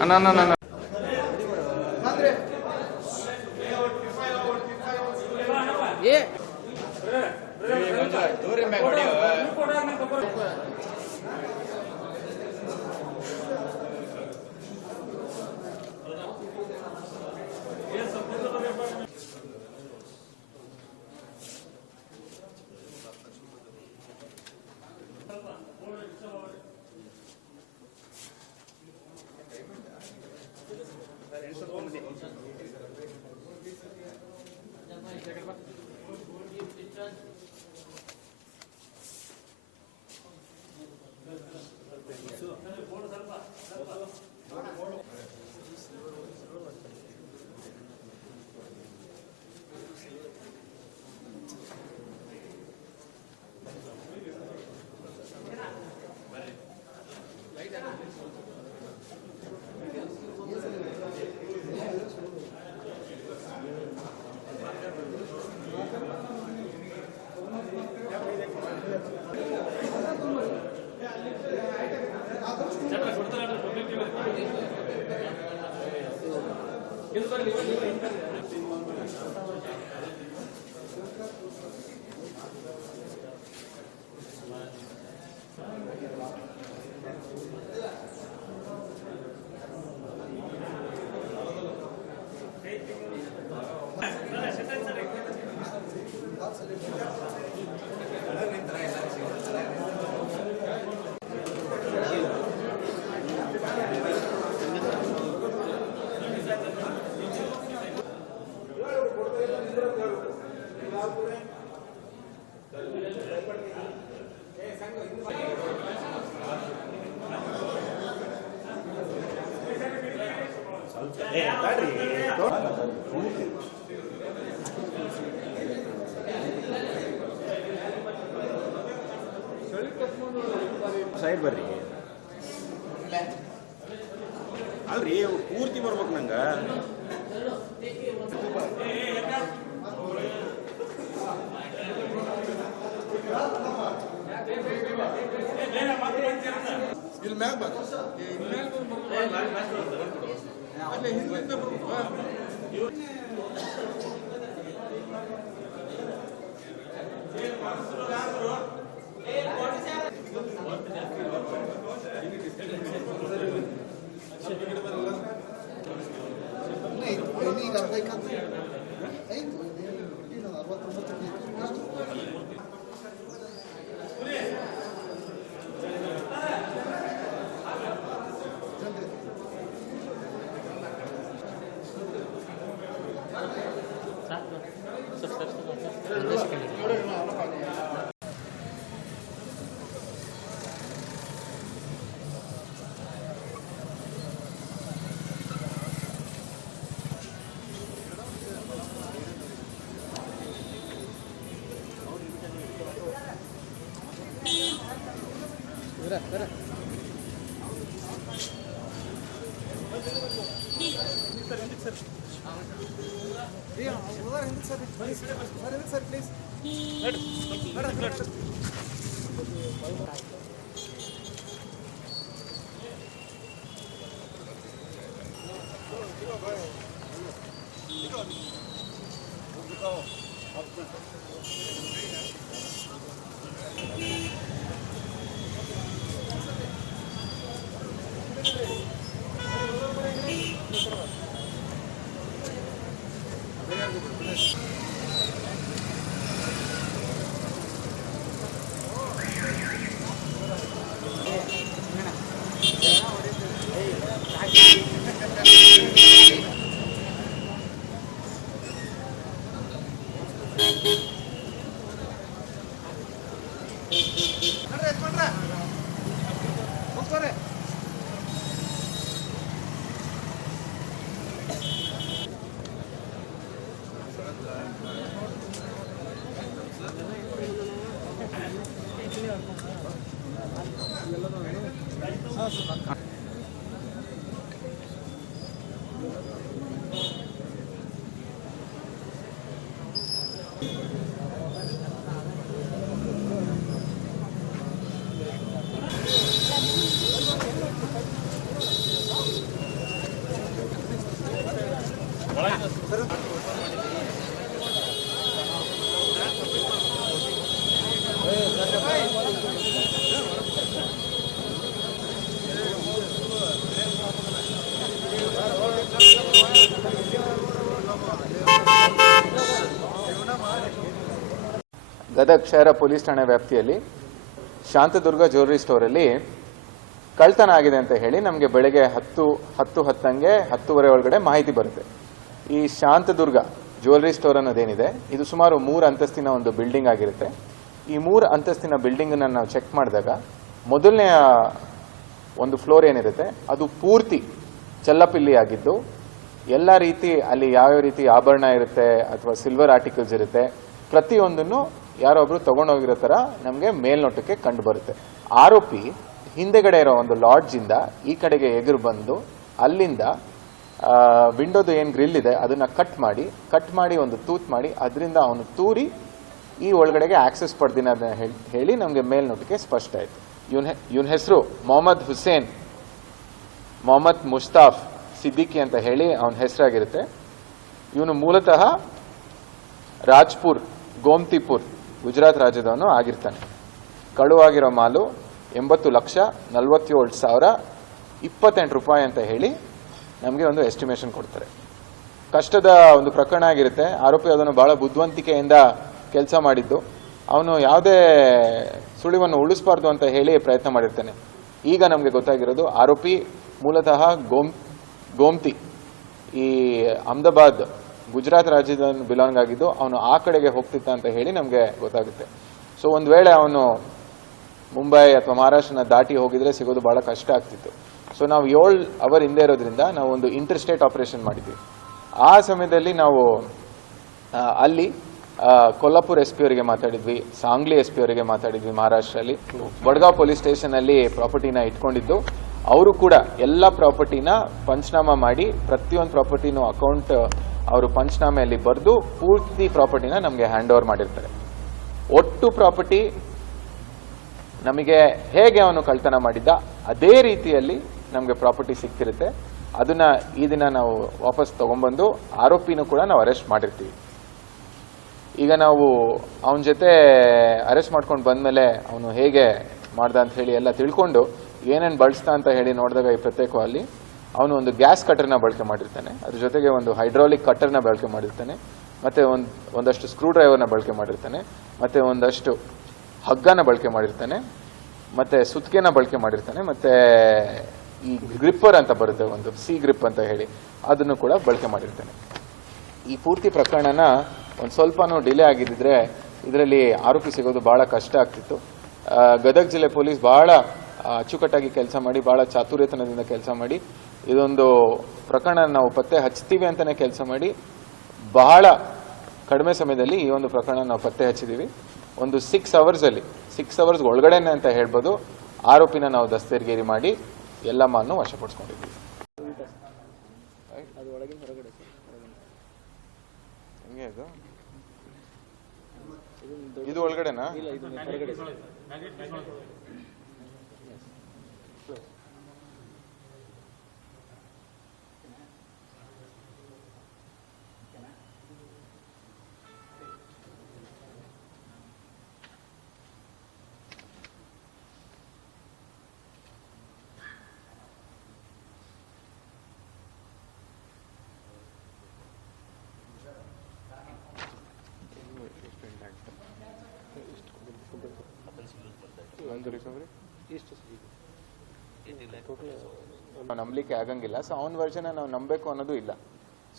ಅಣ್ಣ ಅಣ್ಣ ಅಣ್ಣ ಏ ಸೈಡ್ ಬರ್ರಿ ಅಲ್ರಿ ಪೂರ್ತಿ ಬರ್ಬೇಕು ನಂಗ ಇಲ್ಲಿ ಮ್ಯಾಗ ಬರ್ ಅಲ್ಲೇ ಹಿಂದಿಂದ ಸರ್ ಪ್ಲೀಸ್ ಗದಗ ಶಹರ ಪೊಲೀಸ್ ಠಾಣೆ ವ್ಯಾಪ್ತಿಯಲ್ಲಿ ಶಾಂತದುರ್ಗ ಜ್ಯುವೆಲ್ಲರಿ ಸ್ಟೋರಲ್ಲಿ ಕಳ್ತನ ಆಗಿದೆ ಅಂತ ಹೇಳಿ ನಮಗೆ ಬೆಳಗ್ಗೆ 10:10 ಒಳಗಡೆ ಮಾಹಿತಿ ಬರುತ್ತೆ. ಈ ಶಾಂತದುರ್ಗ ಜ್ಯುವೆಲ್ಲರಿ ಸ್ಟೋರ್ ಅನ್ನೋದೇನಿದೆ ಇದು ಸುಮಾರು 3 ಅಂತಸ್ತಿನ ಒಂದು ಬಿಲ್ಡಿಂಗ್ ಆಗಿರುತ್ತೆ. ಈ 3 ಅಂತಸ್ತಿನ ಬಿಲ್ಡಿಂಗನ್ನು ನಾವು ಚೆಕ್ ಮಾಡಿದಾಗ ಮೊದಲನೆಯ ಒಂದು ಫ್ಲೋರ್ ಏನಿರುತ್ತೆ ಅದು ಪೂರ್ತಿ ಚಲ್ಲಪಿಲ್ಲಿ ಆಗಿದ್ದು ಎಲ್ಲ ರೀತಿ ಅಲ್ಲಿ ಯಾವ್ಯಾವ ರೀತಿ ಆಭರಣ ಇರುತ್ತೆ ಅಥವಾ ಸಿಲ್ವರ್ ಆರ್ಟಿಕಲ್ಸ್ ಇರುತ್ತೆ ಪ್ರತಿಯೊಂದನ್ನು ಯಾರೊಬ್ರು ತಗೊಂಡೋಗಿರೋ ಥರ ನಮಗೆ ಮೇಲ್ನೋಟಕ್ಕೆ ಕಂಡು ಬರುತ್ತೆ. ಆರೋಪಿ ಹಿಂದೆಗಡೆ ಇರೋ ಒಂದು ಲಾಡ್ಜಿಂದ ಈ ಕಡೆಗೆ ಎದುರು ಬಂದು ಅಲ್ಲಿಂದ ವಿಂಡೋದು ಏನು ಗ್ರಿಲ್ ಇದೆ ಅದನ್ನು ಕಟ್ ಮಾಡಿ ಒಂದು ತೂತ್ ಮಾಡಿ ಅದರಿಂದ ಅವನು ತೂರಿ ಈ ಒಳಗಡೆಗೆ ಆಕ್ಸೆಸ್ ಪಡೆದಿನ ಹೇಳಿ ನಮಗೆ ಮೇಲ್ನೋಟಕ್ಕೆ ಸ್ಪಷ್ಟ ಆಯಿತು. ಇವನ ಹೆಸರು ಮೊಹಮ್ಮದ್ ಹುಸೇನ್ ಮೊಹಮ್ಮದ್ ಮುಸ್ತಾಫ್ ಸಿದ್ದಿಕಿ ಅಂತ ಹೇಳಿ ಅವನ ಹೆಸರಾಗಿರುತ್ತೆ. ಇವನು ಮೂಲತಃ ರಾಜ್ಪುರ್ ಗೋಮ್ತಿಪುರ್ ಗುಜರಾತ್ ರಾಜ್ಯದವನು ಆಗಿರ್ತಾನೆ. ಕಳುವಾಗಿರೋ ಮಾಲು 80,47,028 ರೂಪಾಯಿ ಅಂತ ಹೇಳಿ ನಮಗೆ ಒಂದು ಎಸ್ಟಿಮೇಷನ್ ಕೊಡ್ತಾರೆ. ಕಷ್ಟದ ಒಂದು ಪ್ರಕರಣ ಆಗಿರುತ್ತೆ. ಆರೋಪಿ ಅದನ್ನು ಬಹಳ ಬುದ್ಧಿವಂತಿಕೆಯಿಂದ ಕೆಲಸ ಮಾಡಿದ್ದು. ಅವನು ಯಾವುದೇ ಸುಳಿವನ್ನು ಉಳಿಸಬಾರ್ದು ಅಂತ ಹೇಳಿ ಪ್ರಯತ್ನ ಮಾಡಿರ್ತಾನೆ. ಈಗ ನಮಗೆ ಗೊತ್ತಾಗಿರೋದು ಆರೋಪಿ ಮೂಲತಃ ಗೋಮ್ತಿ ಈ ಅಹಮದಾಬಾದ್ ಗುಜರಾತ್ ರಾಜ್ಯದ ಬಿಲಾಂಗ್ ಆಗಿದ್ದು ಅವನು ಆ ಕಡೆಗೆ ಹೋಗ್ತಿದ್ದ ಅಂತ ಹೇಳಿ ನಮಗೆ ಗೊತ್ತಾಗುತ್ತೆ. ಸೊ ಒಂದು ವೇಳೆ ಅವನು ಮುಂಬೈ ಅಥವಾ ಮಹಾರಾಷ್ಟ್ರನ ದಾಟಿ ಹೋಗಿದ್ರೆ ಸಿಗೋದು ಬಹಳ ಕಷ್ಟ ಆಗ್ತಿತ್ತು. ಸೊ ನಾವು 7 ಅವರ್ ಹಿಂದೆ ಇರೋದ್ರಿಂದ ನಾವು ಒಂದು ಇಂಟರ್ ಸ್ಟೇಟ್ ಆಪರೇಷನ್ ಮಾಡಿದ್ವಿ. ಆ ಸಮಯದಲ್ಲಿ ನಾವು ಅಲ್ಲಿ ಕೊಲ್ಲಾಪುರ್ SP ಅವರಿಗೆ ಮಾತಾಡಿದ್ವಿ, ಸಾಂಗ್ಲಿ SP ಅವರಿಗೆ ಮಾತಾಡಿದ್ವಿ. ಮಹಾರಾಷ್ಟ್ರಲ್ಲಿ ವಡ್ಗಾಂವ್ ಪೊಲೀಸ್ ಸ್ಟೇಷನ್ ಅಲ್ಲಿ ಪ್ರಾಪರ್ಟಿನ ಇಟ್ಕೊಂಡಿದ್ದು ಅವರು ಕೂಡ ಎಲ್ಲ ಪ್ರಾಪರ್ಟಿನ ಪಂಚನಾಮ ಮಾಡಿ ಪ್ರತಿಯೊಂದು ಪ್ರಾಪರ್ಟಿನೂ ಅಕೌಂಟ್ ಅವರು ಪಂಚನಾಮೆಯಲ್ಲಿ ಬರೆದು ಪೂರ್ತಿ ಪ್ರಾಪರ್ಟಿನ ನಮಗೆ ಹ್ಯಾಂಡ್ ಓವರ್ ಮಾಡಿರ್ತಾರೆ. ಒಟ್ಟು ಪ್ರಾಪರ್ಟಿ ನಮಗೆ ಹೇಗೆ ಅವನು ಕಳ್ತನ ಮಾಡಿದ್ದ ಅದೇ ರೀತಿಯಲ್ಲಿ ನಮಗೆ ಪ್ರಾಪರ್ಟಿ ಸಿಗ್ತಿರುತ್ತೆ. ಅದನ್ನ ಈ ದಿನ ನಾವು ವಾಪಸ್ ತಗೊಂಡ್ಬಂದು ಆರೋಪಿನೂ ಕೂಡ ನಾವು ಅರೆಸ್ಟ್ ಮಾಡಿರ್ತೀವಿ. ಈಗ ನಾವು ಅವನ ಜೊತೆ ಅರೆಸ್ಟ್ ಮಾಡ್ಕೊಂಡು ಬಂದಮೇಲೆ ಅವನು ಹೇಗೆ ಮಾಡ್ದ ಅಂತ ಹೇಳಿ ಎಲ್ಲ ತಿಳ್ಕೊಂಡು ಏನೇನು ಬಳಸ್ತಾ ಅಂತ ಹೇಳಿ ನೋಡಿದಾಗ ಈ ಪ್ರತ್ಯೇಕವಾಗಿ ಅವನು ಒಂದು ಗ್ಯಾಸ್ ಕಟರ್ನ ಬಳಕೆ ಮಾಡಿರ್ತಾನೆ, ಅದ್ರ ಜೊತೆಗೆ ಒಂದು ಹೈಡ್ರಾಲಿಕ್ ಕಟರ್ನ ಬಳಕೆ ಮಾಡಿರ್ತಾನೆ, ಮತ್ತೆ ಒಂದಷ್ಟು ಸ್ಕ್ರೂ ಡ್ರೈವರ್ನ ಬಳಕೆ ಮಾಡಿರ್ತಾನೆ, ಮತ್ತೆ ಒಂದಷ್ಟು ಹಗ್ಗನ ಬಳಕೆ ಮಾಡಿರ್ತಾನೆ, ಮತ್ತೆ ಸುತ್ತಿಗೆನ ಬಳಕೆ ಮಾಡಿರ್ತಾನೆ, ಮತ್ತೆ ಈ ಗ್ರಿಪ್ಪರ್ ಅಂತ ಬರುತ್ತೆ ಒಂದು ಸಿ ಗ್ರಿಪ್ ಅಂತ ಹೇಳಿ ಅದನ್ನು ಕೂಡ ಬಳಕೆ ಮಾಡಿರ್ತಾನೆ. ಈ ಪೂರ್ತಿ ಪ್ರಕರಣನ ಒಂದು ಸ್ವಲ್ಪನೂ ಡಿಲೇ ಆಗಿದ್ದಿದ್ರೆ ಇದರಲ್ಲಿ ಆರೋಪಿ ಸಿಗೋದು ಬಹಳ ಕಷ್ಟ ಆಗ್ತಿತ್ತು. ಗದಗ ಜಿಲ್ಲೆ ಪೊಲೀಸ್ ಬಹಳ ಅಚ್ಚುಕಟ್ಟಾಗಿ ಕೆಲಸ ಮಾಡಿ ಬಹಳ ಚಾತುರ್ಯತನದಿಂದ ಕೆಲಸ ಮಾಡಿ ಇದೊಂದು ಪ್ರಕರಣ ನಾವು ಪತ್ತೆ ಹಚ್ತೀವಿ ಅಂತಾನೆ ಕೆಲಸ ಮಾಡಿ ಬಹಳ ಕಡಿಮೆ ಸಮಯದಲ್ಲಿ ಈ ಒಂದು ಪ್ರಕರಣ ನಾವು ಪತ್ತೆ ಹಚ್ಚಿದ್ದೀವಿ. ಒಂದು 6 ಅವರ್ಸ್ ಒಳಗಡೆನೆ ಅಂತ ಹೇಳ್ಬೋದು ಆರೋಪಿನ ನಾವು ದಸ್ತಗಿರಿ ಮಾಡಿ ಎಲ್ಲ ಮಾಲನ್ನು ವಶಪಡಿಸ್ಕೊಂಡಿದ್ದೀವಿ. ಇದು ಒಳಗಡೆನಾ? ನಂಬಲಿಕ್ಕೆ ಆಗಂಗಿಲ್ಲ. ಸೊ ಅವನ ವರ್ಷನ ನಾವು ನಂಬಬೇಕು ಅನ್ನೋದು ಇಲ್ಲ.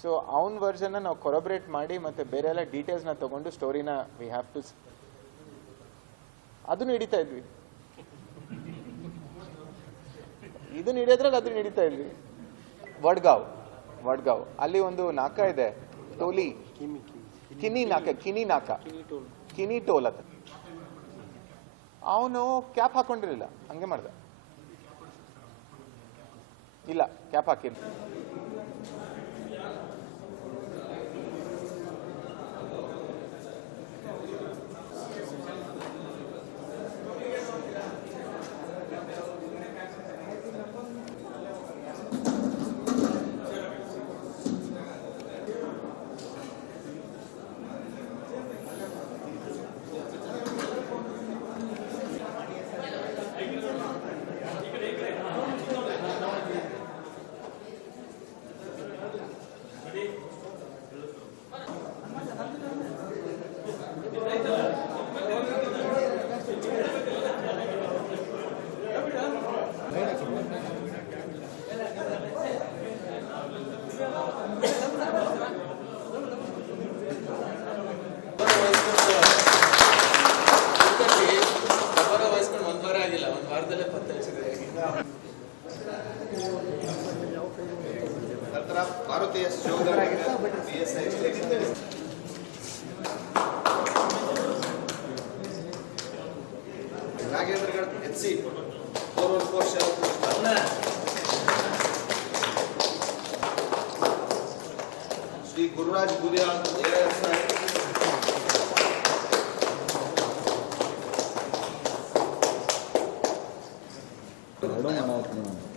ಸೊ ಅವನ ವರ್ಷನ ನಾವು ಕೊರಬರೇಟ್ ಮಾಡಿ ಮತ್ತೆ ಬೇರೆ ಎಲ್ಲ ಡೀಟೇಲ್ಸ್ನ ತಗೊಂಡು ಸ್ಟೋರಿನ ವಿ ಹ್ಯಾವ್ ಟು ಅದನ್ನು ಹಿಡಿತಾ ಇದ್ವಿ. ಇದನ್ನ ಹಿಡಿಯೋದ್ರಲ್ಲಿ ಅದನ್ನ ಹಿಡಿತಾ ಇದ್ವಿ. ವಡ್ಗಾವ್ ಅಲ್ಲಿ ಒಂದು ನಾಕ ಇದೆ, ಟೋಲಿ ಕಿನಿ ಟೋಲ್ ಅಂತ. ಅವನು ಕ್ಯಾಪ್ ಹಾಕೊಂಡಿರಲಿಲ್ಲ, ಹಂಗೆ ಮಾಡ್ದ. ಇಲ್ಲ, ಕ್ಯಾಪ್ ಹಾಕಿಲ್ಲ. Maruti S Jogar PSI. Nagendragadh HC 414 Sharath Shri Gururaj Gudiyal ASI. ನೋಡೋಣ